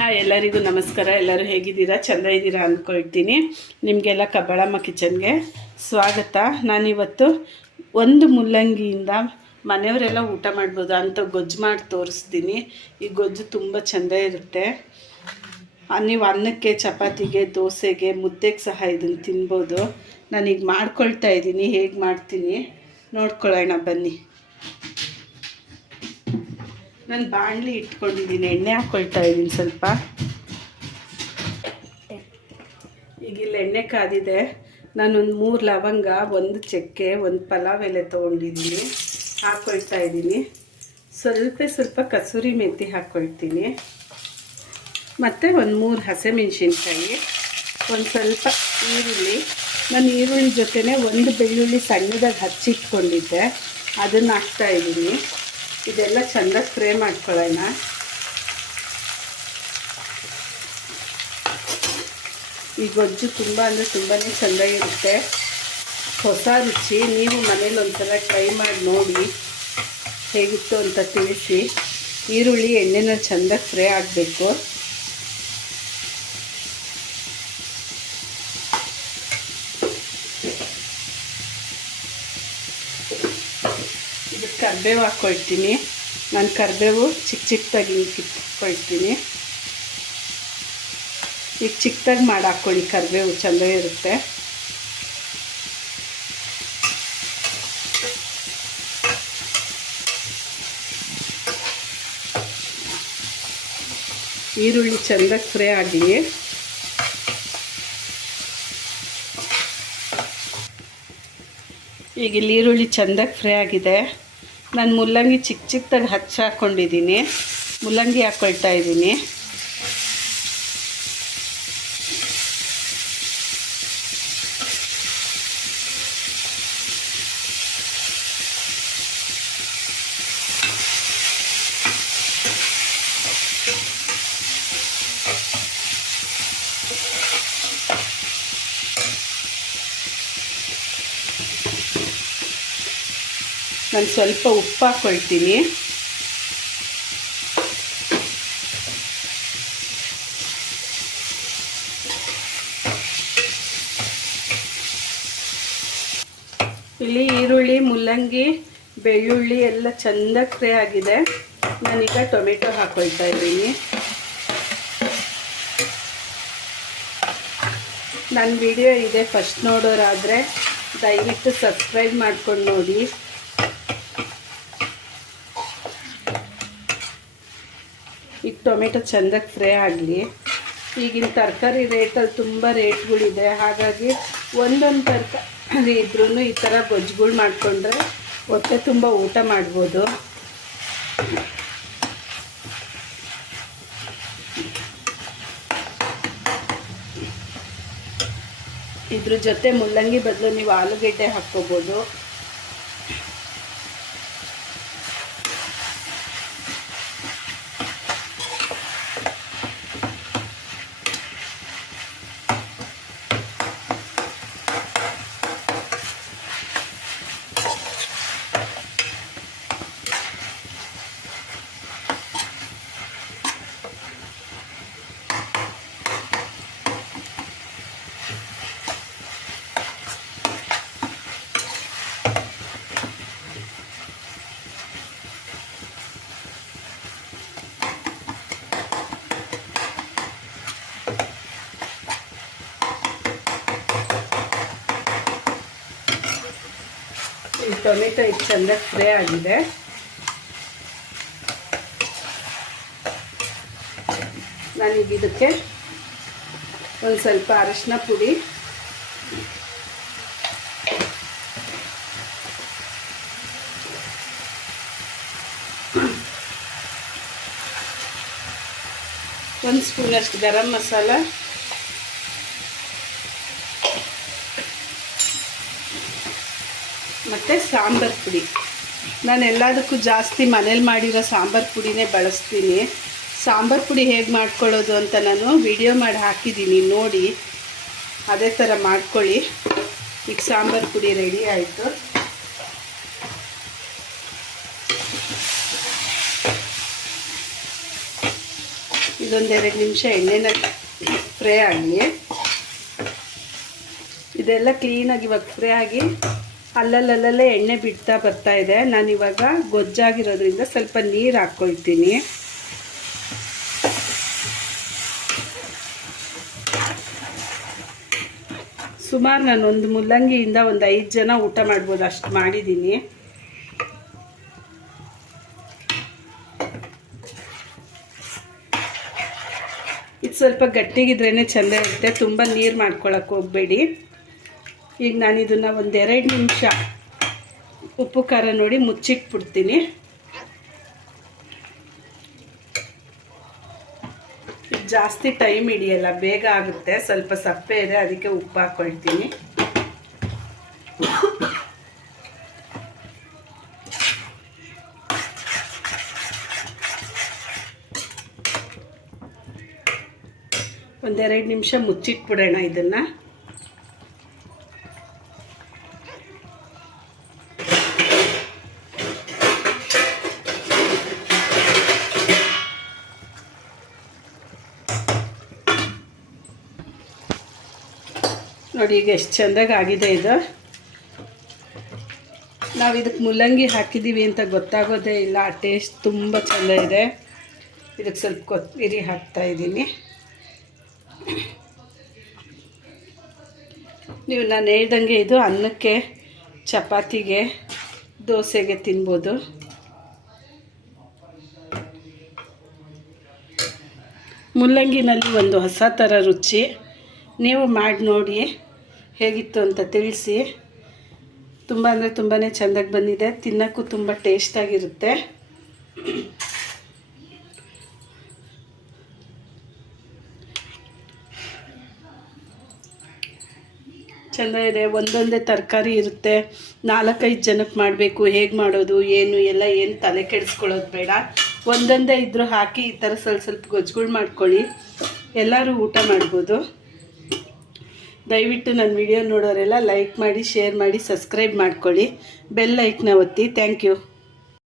Hi, ಎಲ್ಲರಿಗೂ ನಮಸ್ಕಾರ. ಎಲ್ಲರೂ ಹೇಗಿದ್ದೀರಾ? ಚೆಂದ ಇದ್ದೀರಾ ಅಂದ್ಕೊಳ್ತೀನಿ. ನಿಮಗೆಲ್ಲ ಕಬ್ಬಾಳಮ್ಮ ಕಿಚನ್ಗೆ ಸ್ವಾಗತ. ನಾನಿವತ್ತು ಒಂದು ಮುಲ್ಲಂಗಿಯಿಂದ ಮನೆಯವರೆಲ್ಲ ಊಟ ಮಾಡ್ಬೋದು ಅಂತ ಗೊಜ್ಜು ಮಾಡಿ ತೋರಿಸ್ತೀನಿ. ಈ ಗೊಜ್ಜು ತುಂಬ ಚೆಂದ ಇರುತ್ತೆ. ನೀವು ಅನ್ನಕ್ಕೆ, ಚಪಾತಿಗೆ, ದೋಸೆಗೆ, ಮುದ್ದೆಗೆ ಸಹ ಇದನ್ನು ತಿನ್ಬೋದು. ನಾನೀಗ ಮಾಡ್ಕೊಳ್ತಾ ಇದ್ದೀನಿ. ಹೇಗೆ ಮಾಡ್ತೀನಿ ನೋಡ್ಕೊಳ್ಳೋಣ ಬನ್ನಿ. ನಾನು ಬಾಣಲಿ ಇಟ್ಕೊಂಡಿದ್ದೀನಿ, ಎಣ್ಣೆ ಹಾಕ್ಕೊಳ್ತಾ ಇದ್ದೀನಿ ಸ್ವಲ್ಪ. ಈಗ ಇಲ್ಲಿ ಎಣ್ಣೆ ಕಾದಿದೆ. ನಾನೊಂದು 3 ಲವಂಗ, 1 ಚಕ್ಕೆ, 1 ಪಲಾವ್ ಎಲೆ ತೊಗೊಂಡಿದ್ದೀನಿ, ಹಾಕ್ಕೊಳ್ತಾ ಇದ್ದೀನಿ. ಸ್ವಲ್ಪ ಕಸೂರಿ ಮೆಂತಿ ಹಾಕ್ಕೊಳ್ತೀನಿ. ಮತ್ತು ಒಂದು 3 ಹಸಿಮೆಣಸಿನ್ಕಾಯಿ, ಒಂದು ಸ್ವಲ್ಪ ಈರುಳ್ಳಿ. ನಾನು ಈರುಳ್ಳಿ ಜೊತೆನೇ 1 ಬೆಳ್ಳುಳ್ಳಿ ಸಣ್ಣದಾಗಿ ಹಚ್ಚಿಟ್ಕೊಂಡಿದ್ದೆ, ಅದನ್ನು ಹಾಕ್ತಾಯಿದ್ದೀನಿ. ಇದೆಲ್ಲ ಚೆಂದಾಗಿ ಫ್ರೈ ಮಾಡ್ಕೊಳ್ಳೋಣ. ಈ ಗೊಜ್ಜು ತುಂಬ ಅಂದರೆ ತುಂಬಾ ಚೆಂದಾಗಿರುತ್ತೆ. ಹೊಸ ರುಚಿ. ನೀವು ಮನೇಲಿ ಒಂದ್ಸಲ ಟ್ರೈ ಮಾಡಿ ನೋಡಿ ಹೇಗಿತ್ತು ಅಂತ ತಿಳಿಸಿ. ಈರುಳ್ಳಿ ಎಣ್ಣೆನ ಚೆಂದಾಗಿ ಫ್ರೈ ಆಗಬೇಕು. ಇದಕ್ಕೆ ಕರಿಬೇವು ಹಾಕ್ಕೊಳ್ತೀನಿ. ನಾನು ಕರಿಬೇವು ಚಿಕ್ಕದಾಗಿ ಕಿತ್ಕೊಳ್ತೀನಿ. ಈಗ ಚಿಕ್ಕದಾಗಿ ಮಾಡಿ ಹಾಕ್ಕೊಳ್ಳಿ, ಕರಿಬೇವು ಚೆಂದ ಇರುತ್ತೆ. ಈರುಳ್ಳಿ ಚೆಂದಾಗಿ ಫ್ರೈ ಆಗಲಿ. ಈಗ ಇಲ್ಲಿ ಈರುಳ್ಳಿ ಚೆಂದಾಗಿ ಫ್ರೈ ಆಗಿದೆ. ನಾನು ಮುಲ್ಲಂಗಿ ಚಿಕ್ಕದಾಗಿ ಹಾಕ್ಕೊಂಡಿದ್ದೀನಿ. ಮುಲ್ಲಂಗಿ ಹಾಕ್ಕೊಳ್ತಾ ಇದ್ದೀನಿ. ನಾನು ಸ್ವಲ್ಪ ಉಪ್ಪು ಹಾಕ್ಕೊಳ್ತೀನಿ. ಇಲ್ಲಿ ಈರುಳ್ಳಿ, ಮುಲ್ಲಂಗಿ, ಬೆಳ್ಳುಳ್ಳಿ ಎಲ್ಲ ಚೆಂದಾಗಿ ಫ್ರೈ ಆಗಿದೆ. ನಾನೀಗ ಟೊಮೆಟೊ ಹಾಕ್ಕೊಳ್ತಾ ಇದ್ದೀನಿ. ನನ್ನ ವಿಡಿಯೋ ಇದೆ ಫಸ್ಟ್ ನೋಡೋರಾದರೆ ದಯವಿಟ್ಟು ಸಬ್ಸ್ಕ್ರೈಬ್ ಮಾಡ್ಕೊಂಡು ನೋಡಿ. ಈಗ ಟೊಮೆಟೊ ಚೆಂದಾಗಿ ಫ್ರೈ ಆಗಲಿ. ಈಗಿನ ತರಕಾರಿ ರೇಟಲ್ಲಿ ತುಂಬ ರೇಟ್ಗಳಿದೆ. ಹಾಗಾಗಿ ಒಂದೊಂದು ತರಕಾರಿ ಇದ್ರೂ ಈ ಥರ ಗೊಜ್ಜುಗಳು ಮಾಡಿಕೊಂಡ್ರೆ ಹೊಟ್ಟೆ ತುಂಬ ಊಟ ಮಾಡ್ಬೋದು. ಇದ್ರ ಜೊತೆ ಮುಲ್ಲಂಗಿ ಬದಲು ನೀವು ಆಲೂಗೆಡ್ಡೆ ಹಾಕ್ಕೋಬೋದು. ಈ ಟೊಮೆಟೊ ಇದು ಚೆಂದಾಗಿ ಫ್ರೈ ಆಗಿದೆ. ನಾನೀಗ ಇದಕ್ಕೆ ಒಂದು ಸ್ವಲ್ಪ ಅರಿಶಿನ ಪುಡಿ, ಒಂದು ಸ್ಪೂನಷ್ಟು ಗರಂ ಮಸಾಲ, ಮತ್ತು ಸಾಂಬಾರು ಪುಡಿ. ನಾನು ಎಲ್ಲದಕ್ಕೂ ಜಾಸ್ತಿ ಮನೇಲಿ ಮಾಡಿರೋ ಸಾಂಬಾರು ಪುಡಿನೇ ಬಳಸ್ತೀನಿ. ಸಾಂಬಾರು ಪುಡಿ ಹೇಗೆ ಮಾಡ್ಕೊಳ್ಳೋದು ಅಂತ ನಾನು ವಿಡಿಯೋ ಮಾಡಿ ಹಾಕಿದ್ದೀನಿ, ನೋಡಿ ಅದೇ ಥರ ಮಾಡ್ಕೊಳ್ಳಿ. ಈಗ ಸಾಂಬಾರು ಪುಡಿ ರೆಡಿ ಆಯಿತು. ಇದೊಂದೆರಡು ನಿಮಿಷ ಎಣ್ಣೆನ ಫ್ರೈ ಆಗಲಿ. ಇದೆಲ್ಲ ಕ್ಲೀನಾಗಿ ಇವಾಗ ಫ್ರೈ ಆಗಿ ಅಲ್ಲಲ್ಲೇ ಎಣ್ಣೆ ಬಿಡ್ತಾ ಬರ್ತಾ ಇದೆ. ನಾನಿವಾಗ ಗೊಜ್ಜಾಗಿರೋದ್ರಿಂದ ಸ್ವಲ್ಪ ನೀರು ಹಾಕ್ಕೊಳ್ತೀನಿ. ಸುಮಾರು ನಾನು ಒಂದು ಮುಲ್ಲಂಗಿಯಿಂದ ಒಂದು 5 ಜನ ಊಟ ಮಾಡ್ಬೋದು, ಅಷ್ಟು ಮಾಡಿದ್ದೀನಿ. ಇದು ಸ್ವಲ್ಪ ಗಟ್ಟಿಗಿದ್ರೇ ಚೆಂದ ಇರುತ್ತೆ, ತುಂಬ ನೀರು ಮಾಡ್ಕೊಳಕ್ಕೆ ಹೋಗಬೇಡಿ. ಈಗ ನಾನು ಇದನ್ನು ಒಂದು 2 ನಿಮಿಷ ಉಪ್ಪು ಖಾರ ನೋಡಿ ಮುಚ್ಚಿಟ್ಬಿಡ್ತೀನಿ. ಜಾಸ್ತಿ ಟೈಮ್ ಹಿಡಿಯಲ್ಲ, ಬೇಗ ಆಗುತ್ತೆ. ಸ್ವಲ್ಪ ಸಪ್ಪೆ ಇದೆ, ಅದಕ್ಕೆ ಉಪ್ಪು ಹಾಕ್ಕೊಳ್ತೀನಿ. ಒಂದೆರಡು ನಿಮಿಷ ಮುಚ್ಚಿಟ್ಬಿಡೋಣ ಇದನ್ನು. ನೋಡಿ ಈಗ ಎಷ್ಟು ಚೆಂದಾಗಿ ಆಗಿದೆ ಇದು. ನಾವು ಇದಕ್ಕೆ ಮುಲ್ಲಂಗಿ ಹಾಕಿದ್ದೀವಿ ಅಂತ ಗೊತ್ತಾಗೋದೇ ಇಲ್ಲ, ಆ ಟೇಸ್ಟ್ ತುಂಬ ಚೆಂದ ಇದೆ. ಇದಕ್ಕೆ ಸ್ವಲ್ಪ ಕೊತ್ತಂಬರಿ ಹಾಕ್ತಾಯಿದ್ದೀನಿ. ನೀವು ನಾನು ಹೇಳ್ದಂಗೆ ಇದು ಅನ್ನಕ್ಕೆ, ಚಪಾತಿಗೆ, ದೋಸೆಗೆ ತಿನ್ಬೋದು. ಮುಲ್ಲಂಗಿನಲ್ಲಿ ಒಂದು ಹೊಸ ಥರ ರುಚಿ. ನೀವು ಮಾಡಿ ನೋಡಿ ಹೇಗಿತ್ತು ಅಂತ ತಿಳಿಸಿ. ತುಂಬ ಅಂದರೆ ತುಂಬಾ ಚೆಂದಾಗಿ ಬಂದಿದೆ, ತಿನ್ನೋಕ್ಕೂ ತುಂಬ ಟೇಸ್ಟಾಗಿರುತ್ತೆ. ಚೆಂದ ಇದೆ. ಒಂದೊಂದೇ ತರಕಾರಿ ಇರುತ್ತೆ, 4-5 ಜನಕ್ಕೆ ಮಾಡಬೇಕು, ಹೇಗೆ ಮಾಡೋದು ಏನು ಎಲ್ಲ ಏನು ತಲೆ ಕೆಡಿಸ್ಕೊಳ್ಳೋದು ಬೇಡ. ಒಂದೊಂದೇ ಇದ್ದರೂ ಹಾಕಿ ಈ ಥರ ಸ್ವಲ್ಪ ಗೊಜ್ಜುಗಳು ಮಾಡ್ಕೊಳ್ಳಿ, ಎಲ್ಲರೂ ಊಟ ಮಾಡ್ಬೋದು. ದಯವಿಟ್ಟು ನನ್ನ ವಿಡಿಯೋ ನೋಡೋರೆಲ್ಲ ಲೈಕ್ ಮಾಡಿ, ಶೇರ್ ಮಾಡಿ, ಸಬ್ಸ್ಕ್ರೈಬ್ ಮಾಡ್ಕೊಳ್ಳಿ, ಬೆಲ್ ಐಕನ್ನ ಒತ್ತಿ. Thank you.